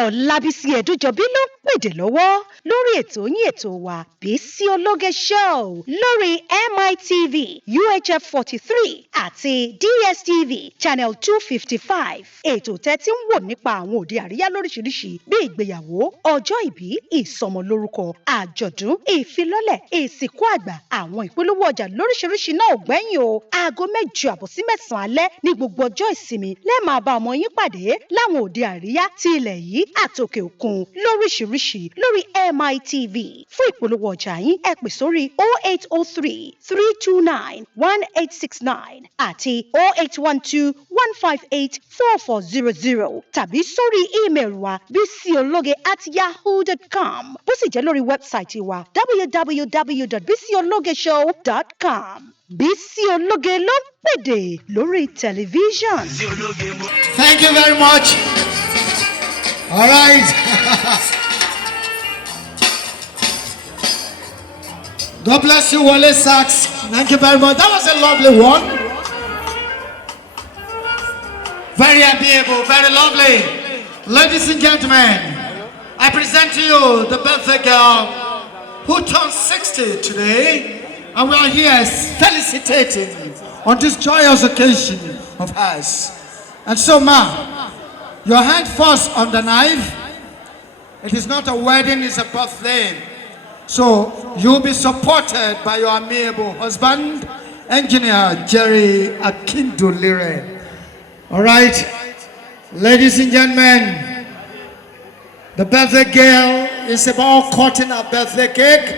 Ọlábísí Ẹ̀dújọbí ló ń pèdè lọ́wọ́ lórí ètò yín ètò wa Bisi Ologe Show lórí MITV UHF 43 àti DSTV Channel 255. Ètò tẹ́tí ń wò nípa àwọn òde àríyá lóríṣiríṣi bí ìgbéyàwó, ọjọ́ ìbí, ìsọmọlórúkọ, àjọ̀dún, ìfilọ́lẹ̀, ìsìnkú àgbà, àwọn ìpolówó ọjà lóríṣiríṣi náà ò gbẹ́yìn o. Aago 8 sí 9 alẹ́ ní gbogbo ọjọ́ ìsinmi lẹ́ẹ̀ máa bá ọmọ yín pàdé láwọn òde àríyá ti ilẹ̀ yìí àtòkè òkun lóríṣiríṣi lórí MITV. Fún ìpolówó ọjà yín ẹ pè sórí 0803 329 1869 àti 0812 158 4400 tàbí sórí ímeèlì wa bisiologe@yahoo.com. Bó sì jẹ́ lórí wẹ́bsáìtì wa www.bisiologeshow.com. Bisi Ologe ló ń pèdè lórí tẹlifíṣàn. Thank you very much. All right. God bless you, Wale Sax. Thank you very much. That was a lovely one. Very amiable, very lovely. Ladies and gentlemen, I present to you the birthday girl who turns 60 today. And we are here felicitating on this joyous occasion of hers. And so, ma, your hand first on the knife. It is not a wedding, it's a birthday. So, you'll be supported by your amiable husband, Engineer Jerry Akindolire. All right, ladies and gentlemen, the birthday girl is about cutting a birthday cake.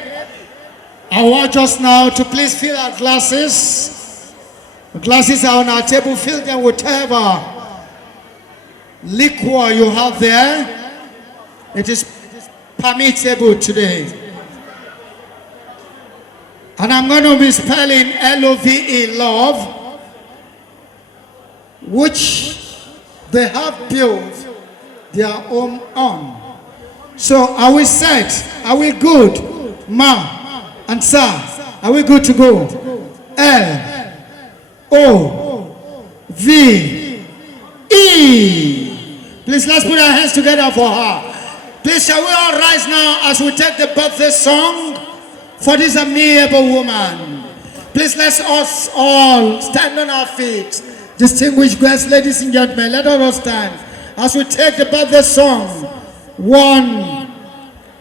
I want us now to please fill our glasses. The glasses are on our table. Fill them with whatever liquor you have there. It is permissible today. And I'm going to be spelling LOVE, love, which they have built their home on. So are we set? Are we good? Ma and sir, are we good to go? LOVE. Please let's put our hands together for her. Please shall we all rise now as we take the birthday song for this amiable woman. Please let's us all stand on our feet. Distinguished guests, ladies and gentlemen, let us all stand as we take the birthday song. One,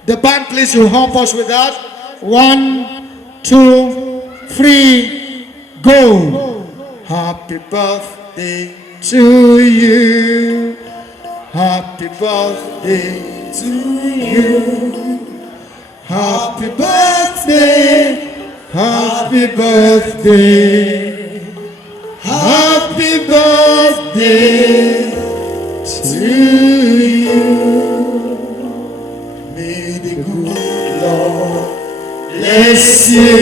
the band please you help us with that. 1, 2, 3, go. Happy birthday to you. Happy birthday to you. Happy birthday. Happy birthday. Happy birthday to you. May the good Lord bless you.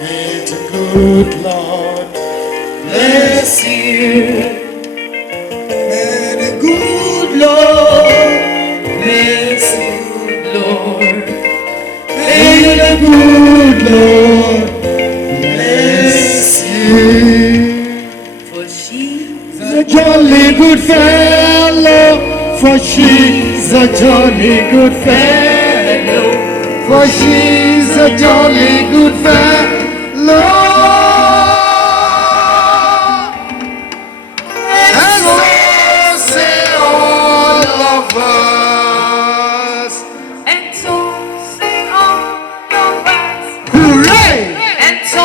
May the good Lord bless you. May the good Lord bless you, Lord. May the good Lord bless you. For she's a jolly good fellow. For she's a jolly good fellow. For she's a jolly good fellow. And so say all of us. And so say all of us. Hooray! And so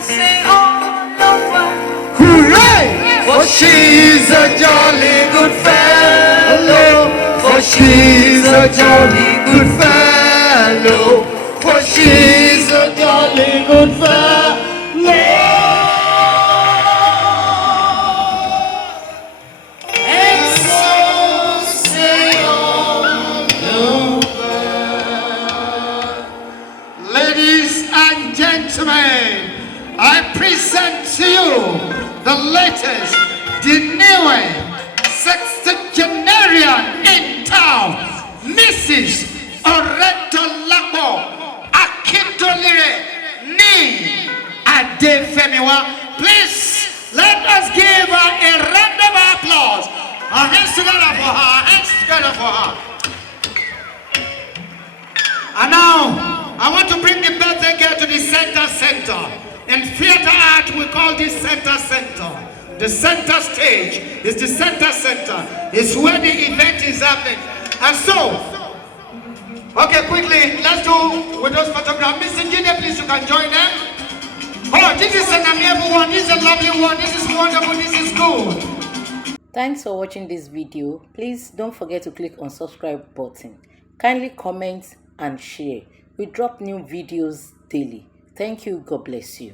say all of us. Hooray! For she's a jolly good fellow. For she's a jolly good fellow. For she's a jolly good fellow. And so say all of us. Ladies and gentlemen, I present to you the latest, the newest, sexagenarian in town, Mrs. Dolapo Akindolire, Our hands together for her. Our hands together for her. And now, I want to bring the birthday girl to the center. In theater art, we call this center. The center stage is the center. It's where the event is happening. And so, okay, quickly, let's do with those photographs. Miss Engineer, please, you can join them. Oh, this is an amiable one. This is a lovely one. This is wonderful. This is good. Thanks for watching this video. Please don't forget to click on subscribe button. Kindly comment and share. We drop new videos daily. Thank you. God bless you.